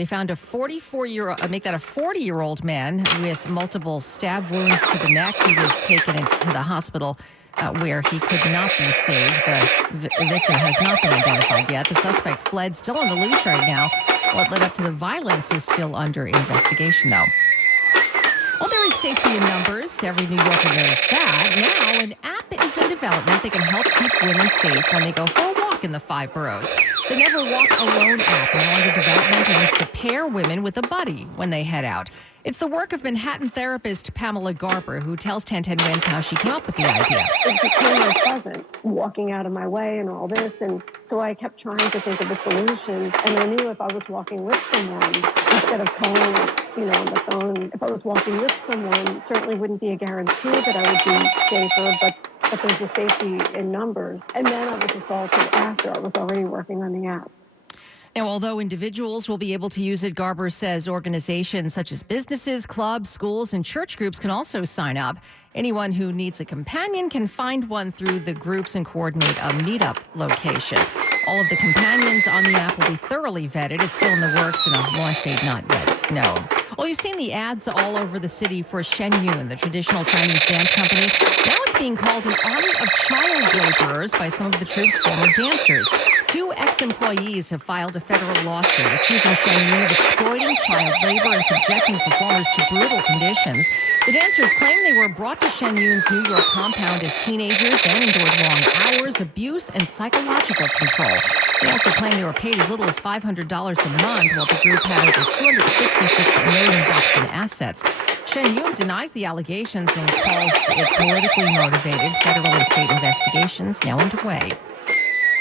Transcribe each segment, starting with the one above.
They found a 40-year-old man with multiple stab wounds to the neck. He was taken into the hospital where he could not be saved. The victim has not been identified yet. The suspect fled, still on the loose right now. What led up to the violence is still under investigation, though. Well, there is safety in numbers. Every New Yorker knows that. Now, an app is in development that can help keep women safe when they go for a walk in the 5 boroughs. The Never Walk Alone app, now under development, aims to pair women with a buddy when they head out. It's the work of Manhattan therapist Pamela Garber, who tells 1010 Wins how she came up with the idea. It became unpleasant, walking out of my way and all this, and so I kept trying to think of a solution, and I knew if I was walking with someone, instead of calling, on the phone, if I was walking with someone, it certainly wouldn't be a guarantee that I would be safer, but there's a safety in numbers. And then I was assaulted after I was already working on the app. Now, although individuals will be able to use it, Garber says organizations such as businesses, clubs, schools, and church groups can also sign up. Anyone who needs a companion can find one through the groups and coordinate a meetup location. All of the companions on the app will be thoroughly vetted. It's still in the works and a launch date not yet known. Well, you've seen the ads all over the city for Shen Yun, the traditional Chinese dance company. Now it's being called an army of child laborers by some of the troupe's former dancers. 2 ex-employees have filed a federal lawsuit accusing Shen Yun of exploiting child labor and subjecting performers to brutal conditions. The dancers claim they were brought to Shen Yun's New York compound as teenagers, then endured long hours, abuse, and psychological control. They also claim they were paid as little as $500 a month, while the group had over $266 million in assets. Shen Yun denies the allegations and calls it politically motivated. Federal and state investigations now underway.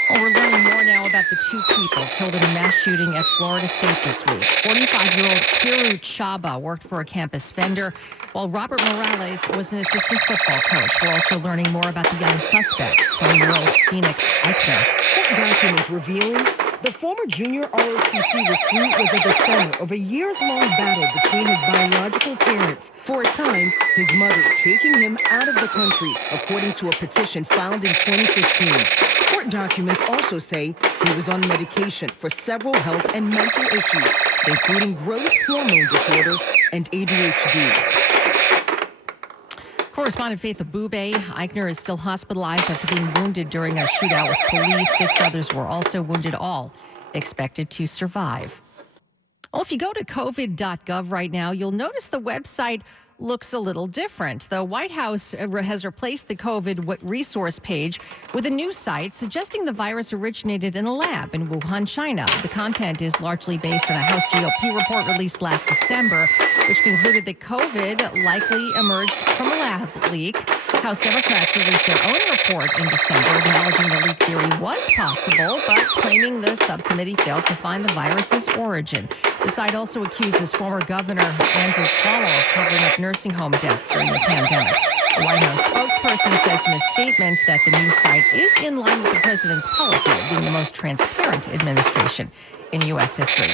Well, we're learning more now about the 2 people killed in a mass shooting at Florida State this week. 45-year-old Tiru Chaba worked for a campus vendor, while Robert Morales was an assistant football coach. We're also learning more about the young suspect, 20-year-old Phoenix Eichner. Court documents revealing the former junior ROTC recruit was at the center of a years-long battle between his biological parents. For a time, his mother taking him out of the country, according to a petition filed in 2015. Court documents also say he was on medication for several health and mental issues, including growth hormone disorder and ADHD. Correspondent Faith Abube. Eichner is still hospitalized after being wounded during a shootout with police. 6 others were also wounded, all expected to survive. Well, if you go to covid.gov right now, you'll notice the website looks a little different. The White House has replaced the COVID resource page with a new site suggesting the virus originated in a lab in Wuhan, China. The content is largely based on a House GOP report released last December, which concluded that COVID likely emerged from a lab leak. House Democrats released their own report in December, acknowledging the leak theory was possible, but claiming the subcommittee failed to find the virus's origin. The site also accuses former Governor Andrew Cuomo of covering up nursing home deaths during the pandemic. A White House spokesperson says in a statement that the new site is in line with the president's policy of being the most transparent administration in U.S. history.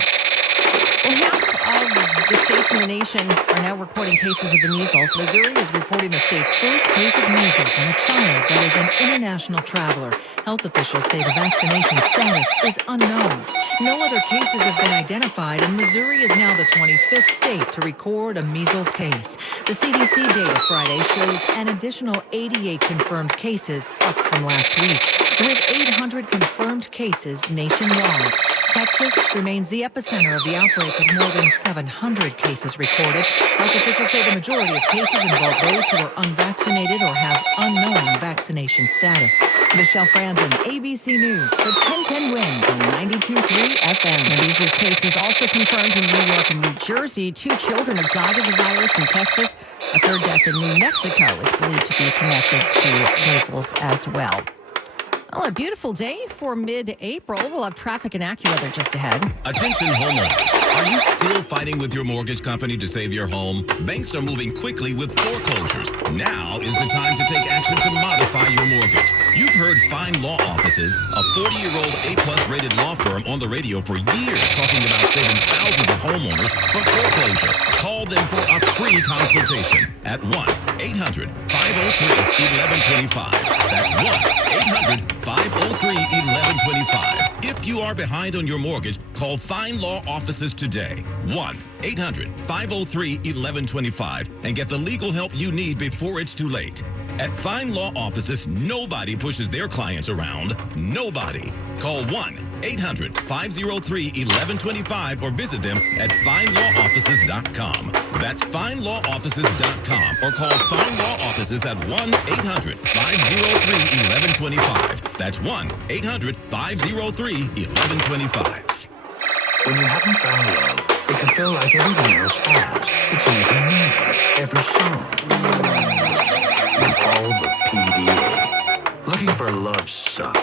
Well, half of the states in the nation are now recording cases of the measles. Missouri is reporting the state's first case of measles in a child that is an international traveler. Health officials say the vaccination status is unknown. No other cases have been identified, and Missouri is now the 25th state to record a measles case. The CDC data Friday shows an additional 88 confirmed cases, up from last week, with 800 confirmed cases nationwide. Texas remains the epicenter of the outbreak with more than 700 cases recorded. Health officials say the majority of cases involve those who are unvaccinated or have unknown vaccination status. Michelle Franzen, ABC News for 1010 Wins on 92.3 FM. And measles cases also confirmed in New York and New Jersey. 2 children have died of the virus in Texas. A 3rd death in New Mexico is believed to be connected to measles as well. Well, a beautiful day for mid-April. We'll have traffic and AccuWeather just ahead. Attention homeowners. Are you still fighting with your mortgage company to save your home? Banks are moving quickly with foreclosures. Now is the time to take action to modify your mortgage. You've heard Fine Law Offices, a 40-year-old A-plus rated law firm on the radio for years talking about saving thousands of homeowners from foreclosure. Call them for a free consultation at 1-800-503-1125. That's 1-800-503-1125. If If you are behind on your mortgage, call Fine Law Offices today. 1-800-503-1125 and get the legal help you need before it's too late. At Fine Law Offices, nobody pushes their clients around. Nobody. Call 1-800-503-1125 or visit them at finelawoffices.com. That's finelawoffices.com or call Fine Law Offices at 1-800-503-1125. That's 1-800-503-1125. When you haven't found love, it can feel like everyone else has. It's in every movie, every song, and all the PDA. Looking for love sucks.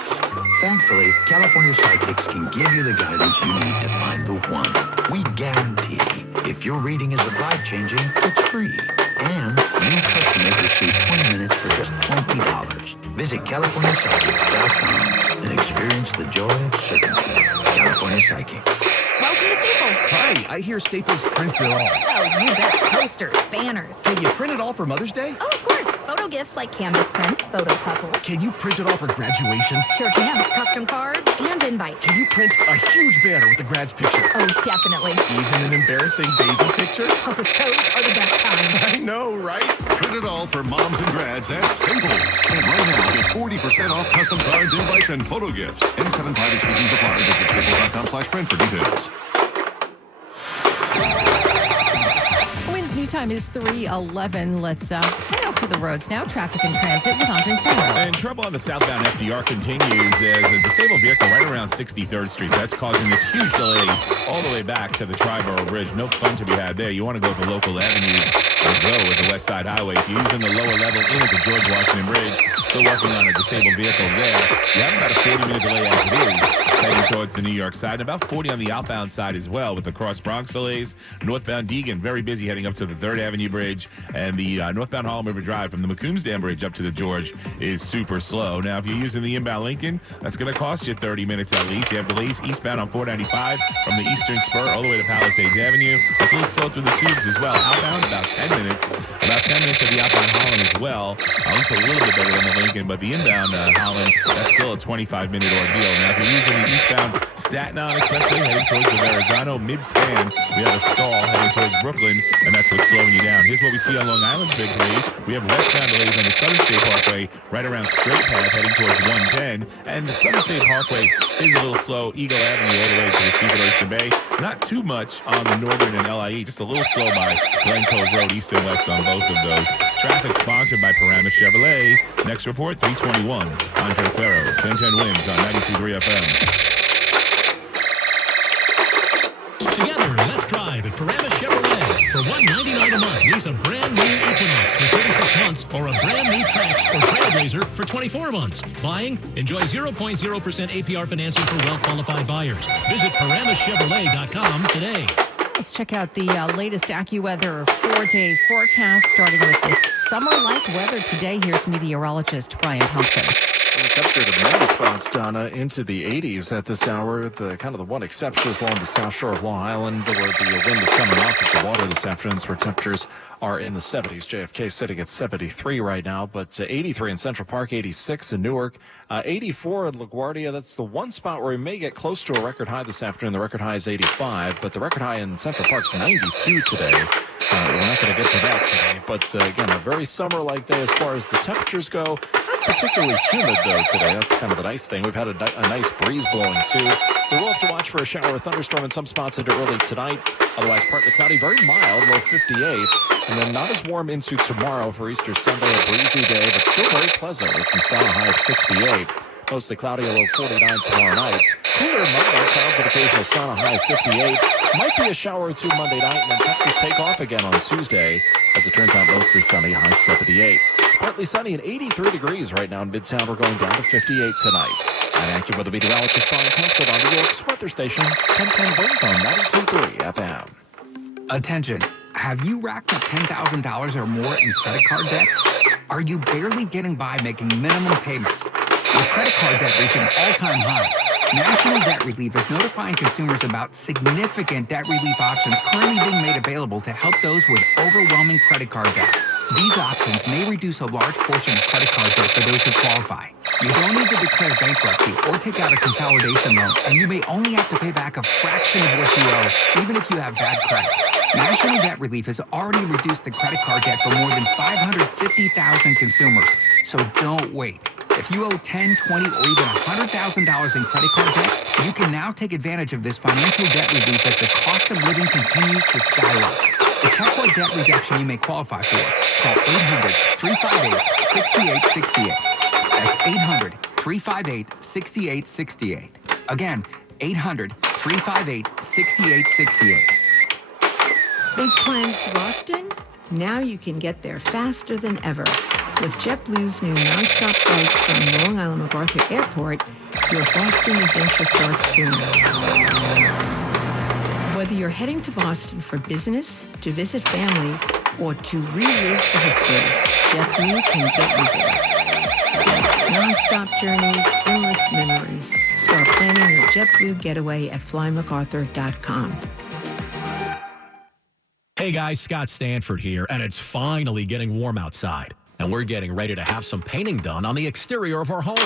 Thankfully, California Psychics can give you the guidance you need to find the one. We guarantee if your reading isn't life-changing, it's free. And new customers receive 20 minutes for just $20. Visit CaliforniaPsychics.com and experience the joy of certainty. California Psychics. Welcome to Staples. Hi, I hear Staples prints it all. Oh, you bet. Posters, banners. Can you print it all for Mother's Day? Oh, of course. Photo gifts like canvas prints, photo puzzles. Can you print it all for graduation? Sure can. Custom cards and invites. Can you print a huge banner with the grad's picture? Oh, definitely. Even an embarrassing baby picture? Oh, those are the best kind. I know, right? Print it all for moms and grads at Staples. And right now, get 40% off custom cards, invites, and photo gifts. N75 exclusions apply. Visit staples.com/print for details. Winds news time is 3:11. Let's head out to the roads now. Traffic and transit with Andre Farrow. And trouble on the southbound FDR continues as a disabled vehicle right around 63rd Street. That's causing this huge delay all the way back to the Triborough Bridge. No fun to be had there. You want to go to local avenues or go with the West Side Highway. If you're using the lower level in at the George Washington Bridge, still working on a disabled vehicle there. You have about a 40-minute delay as it is heading towards the New York side, and about 40 on the outbound side as well with the cross Bronx delays. Northbound Deegan, very busy heading up to the 3rd Avenue Bridge, and the northbound Harlem River Drive from the McCombs Dam Bridge up to the George is super slow. Now, if you're using the inbound Lincoln, that's going to cost you 30 minutes at least. You have delays eastbound on 495 from the Eastern Spur all the way to Palisades Avenue. It's a little slow through the tubes as well. Outbound, about 10 minutes. About 10 minutes of the outbound Holland as well. Looks a little bit better than the Lincoln, but the inbound Holland, that's still a 25-minute ordeal. Now, if you're using the eastbound Staten Island, especially heading towards the Verrazano mid-span, we have a stall heading towards Brooklyn, and that's what's slowing you down. Here's what we see on Long Island's Big 3. We have westbound delays on the Southern State Parkway right around Straight Path heading towards 110, and the Southern State Parkway is a little slow. Eagle Avenue all the way to the Seaford Oyster Bay. Not too much on the Northern and LIE, just a little slow by Glen Cove Road, east and west on both of those. Traffic sponsored by Paramus Chevrolet. Next report, 321. Andre Farrow, 1010 Winds on 92.3 FM. Together, let's drive at Paramus Chevrolet. For $199 a month, lease a brand new Equinox for 36 months or a brand new Trax or Trailblazer for 24 months. Buying? Enjoy 0.0% APR financing for well-qualified buyers. Visit ParamusChevrolet.com today. Let's check out the latest AccuWeather 4-day forecast, starting with this summer-like weather today. Here's meteorologist Brian Thompson. The temperatures of many spots, Donna, into the 80s at this hour. The one exception is along the south shore of Long Island, where the wind is coming off of the water this afternoon, where temperatures are in the 70s. JFK sitting at 73 right now, but 83 in Central Park, 86 in Newark, 84 in LaGuardia. That's the one spot where we may get close to a record high this afternoon. The record high is 85, but the record high in Central Park's 92 today. We're not going to get to that today, but again, a very summer-like day as far as the temperatures go. Not particularly humid, though, today. That's kind of the nice thing. We've had a nice breeze blowing, too. We will have to watch for a shower or thunderstorm in some spots into early tonight. Otherwise, partly cloudy, very mild, low 58. And then not as warm into tomorrow for Easter Sunday, a breezy day, but still very pleasant with some sun, a high of 68. Mostly cloudy, a low 49 tomorrow night. Cooler Monday, clouds and occasional sun, a high of 58. Might be a shower or two Monday night, and then temperatures take off again on Tuesday. As it turns out, mostly sunny, high 78. Partly sunny and 83 degrees right now in Midtown. We're going down to 58 tonight. I'm AccuWeather meteorologist Brian Thompson on New York's weather station, 1010 Winds on 92.3 FM. Attention. Have you racked up $10,000 or more in credit card debt? Are you barely getting by making minimum payments? With credit card debt reaching all-time highs, National Debt Relief is notifying consumers about significant debt relief options currently being made available to help those with overwhelming credit card debt. These options may reduce a large portion of credit card debt for those who qualify. You don't need to declare bankruptcy or take out a consolidation loan, and you may only have to pay back a fraction of what you owe, even if you have bad credit. National Debt Relief has already reduced the credit card debt for more than 550,000 consumers, so don't wait. If you owe $10, $20, or even $100,000 in credit card debt, you can now take advantage of this financial debt relief as the cost of living continues to skyrocket. To check what debt reduction you may qualify for, call 800-358-6868. That's 800-358-6868. Again, 800-358-6868. Big plans to Boston? Now you can get there faster than ever. With JetBlue's new nonstop flights from Long Island MacArthur Airport, your Boston adventure starts sooner. Whether you're heading to Boston for business, to visit family, or to relive the history, JetBlue can get you there. Non-stop journeys, endless memories. Start planning your JetBlue getaway at flymacarthur.com. Hey guys, Scott Stanford here, and it's finally getting warm outside. And we're getting ready to have some painting done on the exterior of our home.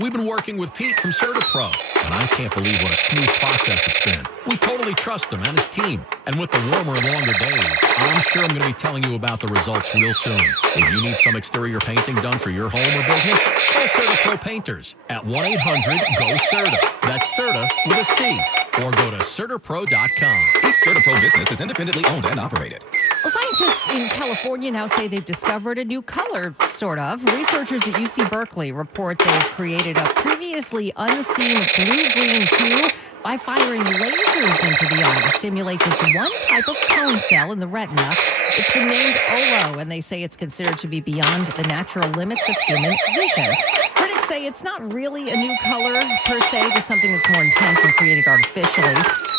We've been working with Pete from CertaPro, and I can't believe what a smooth process it's been. We totally trust him and his team. And with the warmer and longer days, I'm sure I'm going to be telling you about the results real soon. If you need some exterior painting done for your home or business, call CertaPro Painters at 1-800-GO-CERTA. That's CERTA with a C. Or go to CertaPro.com. Each CertaPro business is independently owned and operated. Well, scientists in California now say they've discovered a new color, sort of. Researchers at UC Berkeley report they've created a previously unseen blue-green hue by firing lasers into the eye to stimulate just one type of cone cell in the retina. It's been named OLO, and they say it's considered to be beyond the natural limits of human vision. Critics say it's not really a new color, per se, just something that's more intense and created artificially.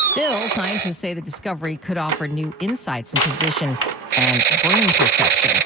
Still, scientists say the discovery could offer new insights into vision and brain perception.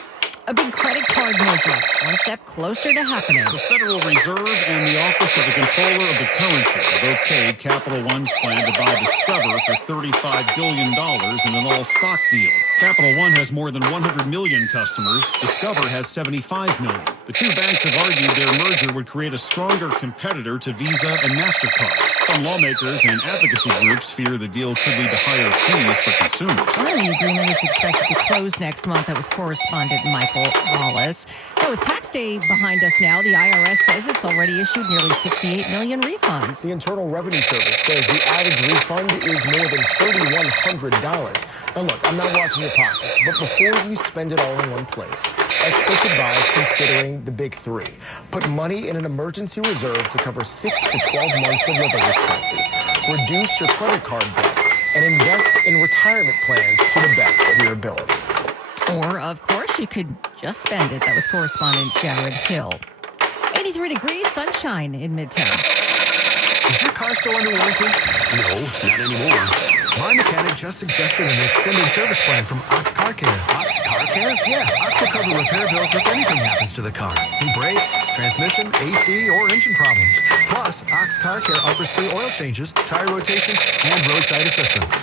A big credit card merger, one step closer to happening. The Federal Reserve and the Office of the Comptroller of the Currency have okayed Capital One's plan to buy Discover for $35 billion in an all-stock deal. Capital One has more than 100 million customers. Discover has 75 million. The two banks have argued their merger would create a stronger competitor to Visa and MasterCard. Some lawmakers and advocacy groups fear the deal could lead to higher fees for consumers. Well, the agreement is expected to close next month. That was correspondent Michael Wallace. Well, with tax day behind us now, the IRS says it's already issued nearly 68 million refunds. The Internal Revenue Service says the average refund is more than $3,100. Now look, I'm not watching your pockets, but before you spend it all in one place, experts advise considering the big three. Put money in an emergency reserve to cover 6 to 12 months of living expenses. Reduce your credit card debt and invest in retirement plans to the best of your ability. Or, of course, you could just spend it. That was correspondent Jared Hill. 83 degrees, sunshine in Midtown. Is your car still under warranty? No, not anymore. My mechanic just suggested an extended service plan from Ox Car Care. Ox Car Care? Yeah, Ox will cover repair bills if anything happens to the car. New brakes, transmission, AC, or engine problems. Plus, Ox Car Care offers free oil changes, tire rotation, and roadside assistance.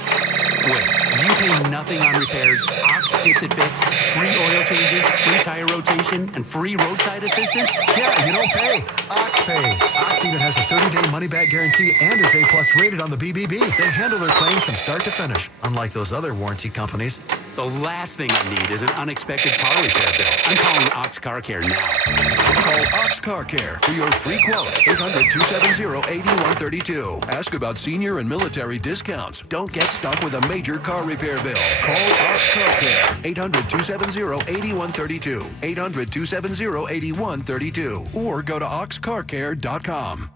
Wait, you pay nothing on repairs, Ox gets it fixed, free oil changes, free tire rotation, and free roadside assistance? Yeah, you don't pay. Ox pays. Ox even has a 30-day money-back guarantee and is A+ rated on the BBB. They handle their claims from start to finish, unlike those other warranty companies. The last thing I need is an unexpected car repair bill. I'm calling Ox Car Care now. Call Ox Car Care for your free quote. 800-270-8132. Ask about senior and military discounts. Don't get stuck with a major car repair bill. Call Ox Car Care. 800-270-8132. 800-270-8132. Or go to oxcarcare.com.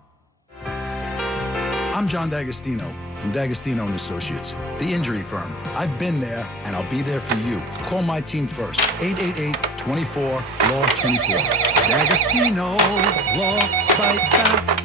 I'm John D'Agostino from D'Agostino & Associates, the injury firm. I've been there, and I'll be there for you. Call my team first, 888-24-LAW-24. D'Agostino, Law Fight Back.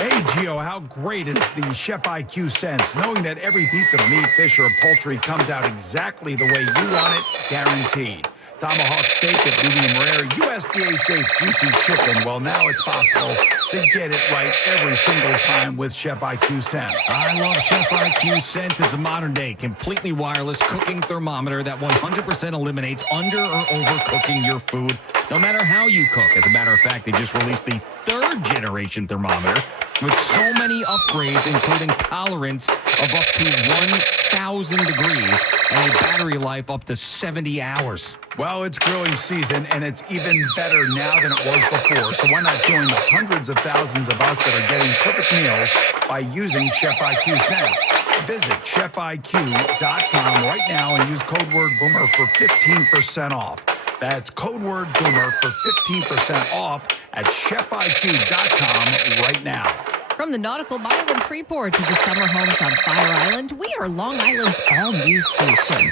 Hey, Gio, how great is the Chef IQ sense, knowing that every piece of meat, fish, or poultry comes out exactly the way you want it, guaranteed. tomahawk steak at medium rare, USDA safe juicy chicken. Well, now it's possible to get it right every single time with Chef IQ Sense. I love Chef IQ Sense. It's a modern-day, completely wireless cooking thermometer that 100% eliminates under or overcooking your food, no matter how you cook. As a matter of fact, they just released the 3rd-generation thermometer with so many upgrades, including tolerance of up to 1,000 degrees and a battery life up to 70 hours. Well, it's grilling season, and it's even better now than it was before. So why not join the hundreds of thousands of us that are getting perfect meals by using Chef IQ Sense? Visit chefiq.com right now and use code word BOOMER for 15% off. That's code word BOOMER for 15% off at chefiq.com right now. From the nautical mile in Freeport to the summer homes on Fire Island, we are Long Island's all-news station.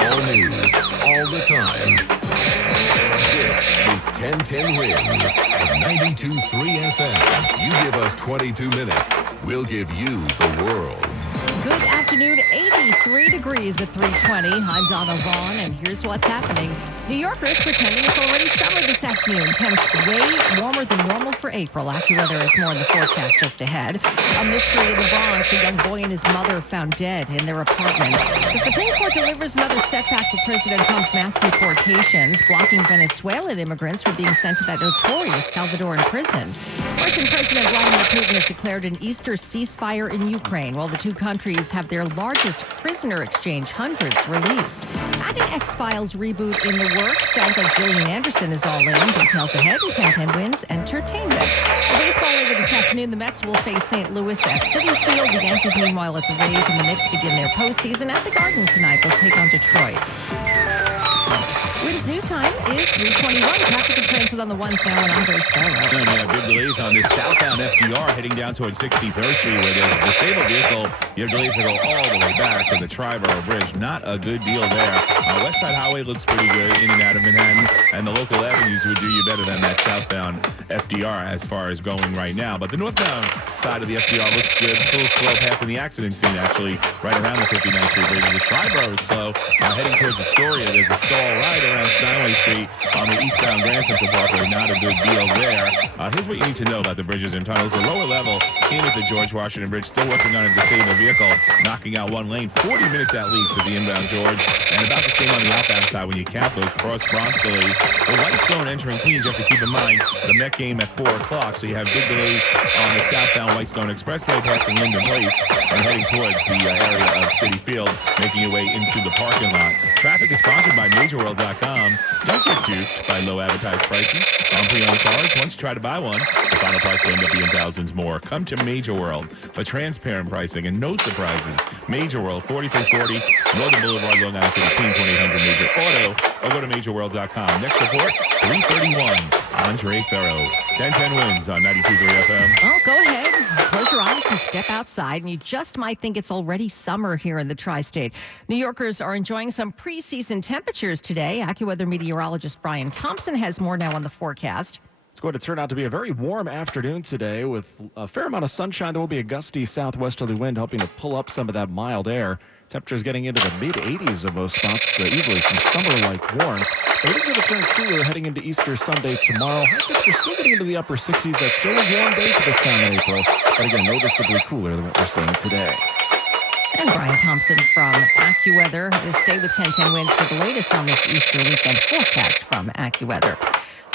All news, all the time. This is 1010 Wins at 92.3 FM. You give us 22 minutes, we'll give you the world. Good afternoon, 83 degrees at 3:20. I'm Donna Vaughn, and here's what's happening. New Yorkers pretending it's already summer this afternoon. Temps way warmer than normal for April. AccuWeather has more in the forecast just ahead. A mystery in the Bronx. A young boy and his mother found dead in their apartment. The Supreme Court delivers another setback for President Trump's mass deportations, blocking Venezuelan immigrants from being sent to that notorious Salvadoran prison. Russian President Vladimir Putin has declared an Easter ceasefire in Ukraine, while the two countries have their largest prisoner exchange, hundreds released. Adding X-Files reboot in the works. Sounds like Gillian Anderson is all in. Details ahead in 1010 Wins Entertainment. A baseball later this afternoon, the Mets will face St. Louis at Citi Field. The Yankees, meanwhile, at the Rays, and the Knicks begin their postseason at the Garden tonight. They'll take on Detroit. Wins News Time is 3:21. Traffic and transit on the ones now, and Andre Farrow. And you have big delays on this southbound FDR heading down towards 63rd Street, where there's a disabled vehicle. You have delays that go all the way back to the Triborough Bridge. Not a good deal there. West Side Highway looks pretty good in and out of Manhattan, and the local avenues would do you better than that southbound FDR as far as going right now. But the northbound side of the FDR looks good. It's a little slow passing the accident scene, actually, right around the 59th Street Bridge. The Triborough is slow. Heading towards Astoria, there's a stall right around Steinway Street on the eastbound Grand Central Parkway. Not a good deal there. Here's what you need to know about the bridges and tunnels. The lower level in at the George Washington Bridge, still working on a disabled vehicle, knocking out one lane, 40 minutes at least at the inbound George, and about the same on the outbound side when you count those cross Bronx delays. The Whitestone entering Queens, you have to keep in mind the Met game at 4 o'clock, so you have big delays on the southbound Whitestone Expressway passing Linden Place and heading towards the area of Citi Field, making your way into the parking lot. Traffic is sponsored by MajorWorld.com. Don't get duped by low advertised prices on pre-owned cars. Once you try to buy one, the final price will end up being thousands more. Come to Major World for transparent pricing and no surprises. Major World, 4340 Northern Boulevard, Long Island City, Queens, 1-800-MAJOR-AUTO, or go to MajorWorld.com. Next report, 3:31, Andre Farrow. 1010 Wins on 92.3 FM. Oh, go ahead. Close your eyes and step outside, and you just might think it's already summer here in the tri-state. New Yorkers are enjoying some preseason temperatures today. AccuWeather meteorologist Brian Thompson has more now on the forecast. It's going to turn out to be a very warm afternoon today with a fair amount of sunshine. There will be a gusty southwesterly wind helping to pull up some of that mild air. Temperatures getting into the mid-80s in most spots, easily some summer-like warm. But it is going to turn cooler heading into Easter Sunday tomorrow. High temperatures still getting into the upper 60s. That's still a warm day for this time in April, but again, noticeably cooler than what we're seeing today. And Brian Thompson from AccuWeather. Stay with 1010 Wins for the latest on this Easter weekend forecast from AccuWeather.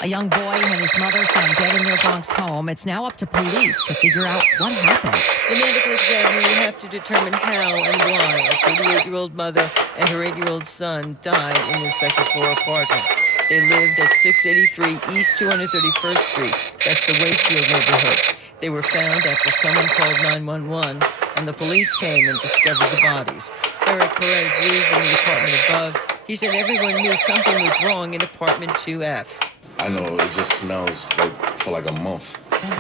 A young boy and his mother found dead in their Bronx home. It's now up to police to figure out what happened. The medical examiner will have to determine how and why a 38-year-old mother and her 8-year-old son died in their second-floor apartment. They lived at 683 East 231st Street. That's the Wakefield neighborhood. They were found after someone called 911, and the police came and discovered the bodies. Eric Perez lives in the apartment above. He said everyone knew something was wrong in apartment 2F. I know it just smells for like a month.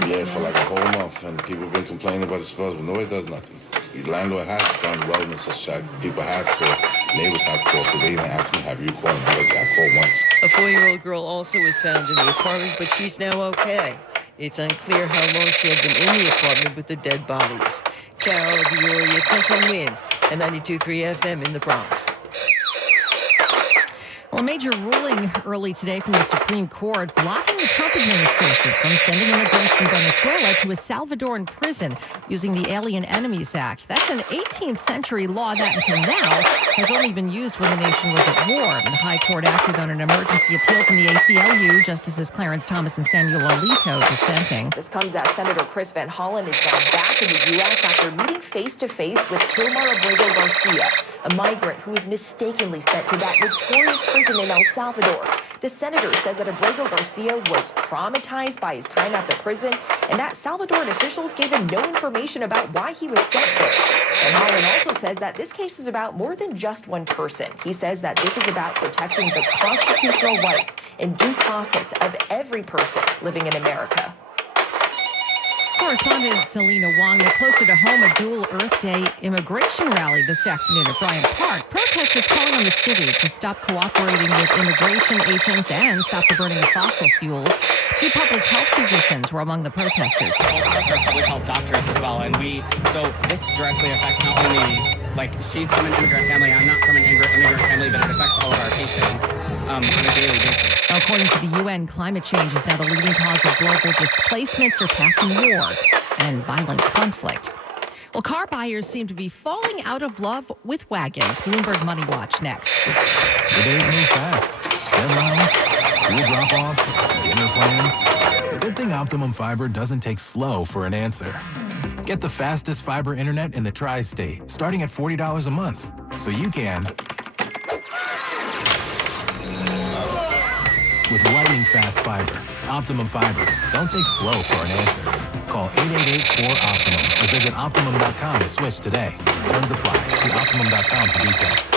Yeah, for like a whole month. And people have been complaining about the smells, but nobody does nothing. The landlord has done wellness check. People have called. Neighbors have called. Because they even asked me, have you called? And I called once. A 4-year-old girl also was found in the apartment, but she's now okay. It's unclear how long she had been in the apartment with the dead bodies. Carol Dioria, 1010 Wins, at 92.3 FM in the Bronx. Well, A major ruling early today from the Supreme Court blocking the Trump administration from sending immigrants from Venezuela to a Salvadoran prison using the Alien Enemies Act. That's an 18th century law that until now has only been used when the nation was at war. The High Court acted on an emergency appeal from the ACLU, Justices Clarence Thomas and Samuel Alito dissenting. This comes as Senator Chris Van Hollen is now back in the U.S. after meeting face-to-face with Kilmar Abrego Garcia, a migrant who was mistakenly sent to that notorious prison in El Salvador. The senator says that Abrego Garcia was traumatized by his time at the prison and that Salvadoran officials gave him no information about why he was sent there. And Holland also says that this case is about more than just one person. He says that this is about protecting the constitutional rights and due process of every person living in America. Correspondent Selena Wong, closer to home, a dual Earth Day immigration rally this afternoon at Bryant Park. Protesters calling on the city to stop cooperating with immigration agents and stop the burning of fossil fuels. Two public health physicians were among the protesters. Both of us are public health doctors as well, and so this directly affects not only, she's from an immigrant family, I'm not from an immigrant family, but it affects all of our patients on a daily basis. According to the UN, climate change is now the leading cause of global displacement, surpassing war and violent conflict. Well, car buyers seem to be falling out of love with wagons. Bloomberg Money Watch next. The days move fast. Deadlines, school drop-offs, dinner plans. Good thing Optimum Fiber doesn't take slow for an answer. Get the fastest fiber internet in the tri-state, starting at $40 a month, so you can... With lightning fast fiber, Optimum Fiber. Don't take slow for an answer. Call 888-4OPTIMUM or visit Optimum.com to switch today. Terms apply. See Optimum.com for details.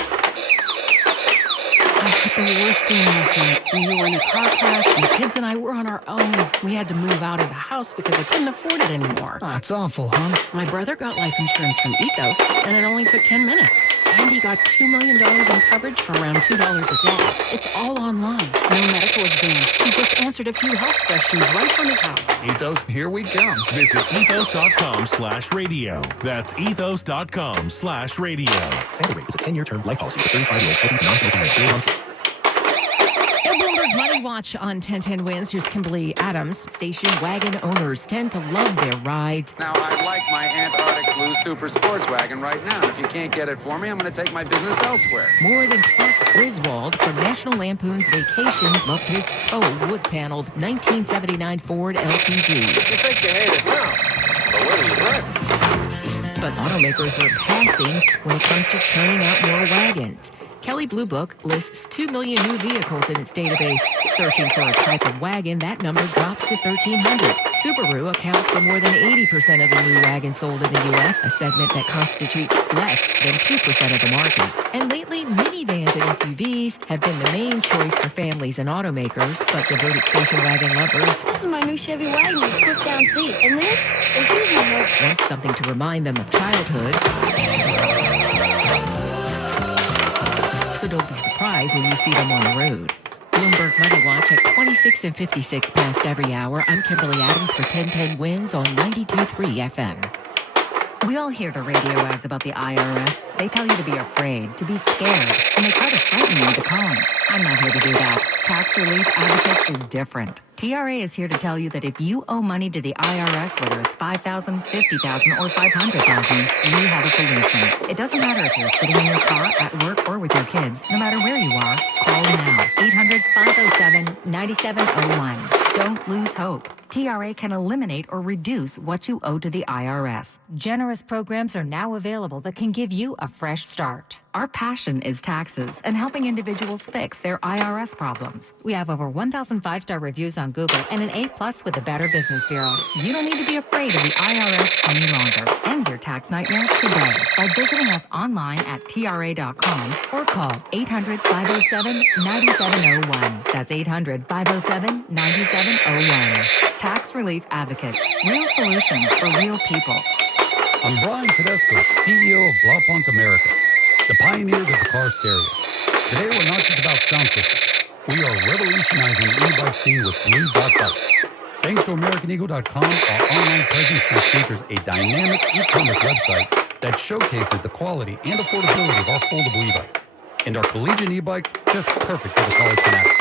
I had the worst dream last night. We were in a car crash, and the kids and I were on our own. We had to move out of the house because I couldn't afford it anymore. That's awful, huh? My brother got life insurance from Ethos, and it only took 10 minutes. And he got $2 million in coverage for around $2 a day. It's all online. No medical exam. He just answered a few health questions right from his house. Ethos, here we come. Visit ethos.com/radio. That's ethos.com/radio. Standard rate is a 10-year term life policy for 35-year-old healthy non-smoking male. Bloomberg Money Watch on 1010 Wins. Here's Kimberly Adams. Station wagon owners tend to love their rides. Now, I'd like my Antarctic Blue Super Sports wagon right now. And if you can't get it for me, I'm going to take my business elsewhere. More than Clark Griswold from National Lampoon's Vacation loved his faux wood-paneled 1979 Ford LTD. You think you hate it now, but where do you break? But automakers are passing when it comes to churning out more wagons. Kelley Blue Book lists 2 million new vehicles in its database. Searching for a type of wagon, that number drops to 1,300. Subaru accounts for more than 80% of the new wagons sold in the U.S., a segment that constitutes less than 2% of the market. And lately, minivans and SUVs have been the main choice for families and automakers, but devoted station wagon lovers... This is my new Chevy wagon with a flip-down seat. And this? Excuse me, want something to remind them of childhood. So don't be surprised when you see them on the road. Bloomberg Money Watch at 26 and 56 past every hour. I'm Kimberly Adams for 1010 Wins on 92.3 FM. We all hear the radio ads about the IRS. They tell you to be afraid, to be scared, and they try to frighten you into calling. I'm not here to do that. Tax Relief Advocates is different. TRA is here to tell you that if you owe money to the IRS, whether it's $5,000, $50,000, or $500,000, we have a solution. It doesn't matter if you're sitting in your car, at work, or with your kids. No matter where you are, call now. 800-507-9701. Don't lose hope. TRA can eliminate or reduce what you owe to the IRS. Generous programs are now available that can give you a fresh start. Our passion is taxes and helping individuals fix their IRS problems. We have over 1,000 5-star reviews on Google and an A+ with the Better Business Bureau. You don't need to be afraid of the IRS any longer. End your tax nightmare today by visiting us online at tra.com or call 800-507-9701. That's 800-507-9701. Tax Relief Advocates. Real solutions for real people. I'm Brian Tedesco, CEO of Blaupunkt Americas, the pioneers of the car stereo. Today, we're not just about sound systems. We are revolutionizing the e-bike scene with Blue Dot Bike. Thanks to AmericanEagle.com, our online presence now features a dynamic e-commerce website that showcases the quality and affordability of our foldable e-bikes. And our collegiate e-bikes, just perfect for the college fanatic.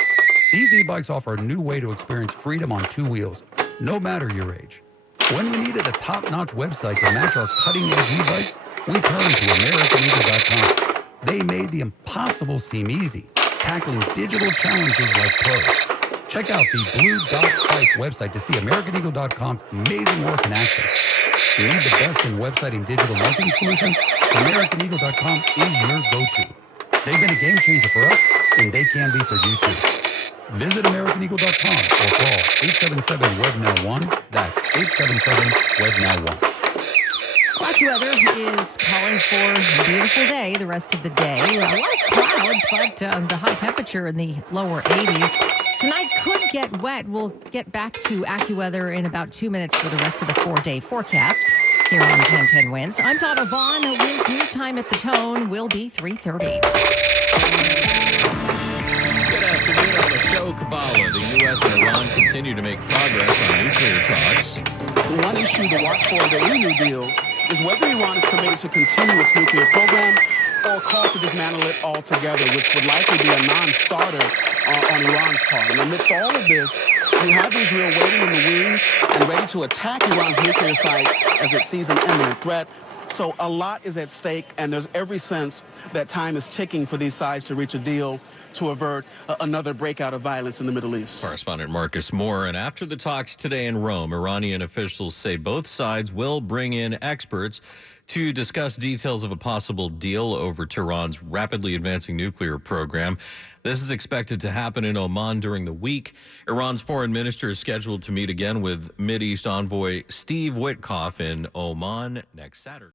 These e-bikes offer a new way to experience freedom on two wheels, no matter your age. When we needed a top-notch website to match our cutting-edge e-bikes, we turned to AmericanEagle.com. They made the impossible seem easy, tackling digital challenges like pros. Check out the Blue Dot Bike website to see AmericanEagle.com's amazing work in action. Need the best in website and digital marketing solutions? AmericanEagle.com is your go-to. They've been a game changer for us, and they can be for you too. Visit AmericanEagle.com or call 877-WEB-NOW1. That's 877-WEB-NOW1. AccuWeather is calling for a beautiful day the rest of the day. A lot of clouds, but the high temperature in the lower 80s. Tonight could get wet. We'll get back to AccuWeather in about 2 minutes for the rest of the 4-day forecast here on 1010 Winds. I'm Donna Vaughn. Winds news time at the tone will be 3:30. Good afternoon on the show, Kabbalah. The U.S. and Iran continue to make progress on nuclear talks. One issue to watch for in the New Deal is whether Iran is committed to continue its nuclear program or call to dismantle it altogether, which would likely be a non-starter on Iran's part. And amidst all of this, you have Israel waiting in the wings and ready to attack Iran's nuclear sites as it sees an imminent threat. So a lot is at stake, and there's every sense that time is ticking for these sides to reach a deal to avert another breakout of violence in the Middle East. Correspondent Marcus Moore. And after the talks today in Rome, Iranian officials say both sides will bring in experts to discuss details of a possible deal over Tehran's rapidly advancing nuclear program. This is expected to happen in Oman during the week. Iran's foreign minister is scheduled to meet again with Mideast envoy Steve Witkoff in Oman next Saturday.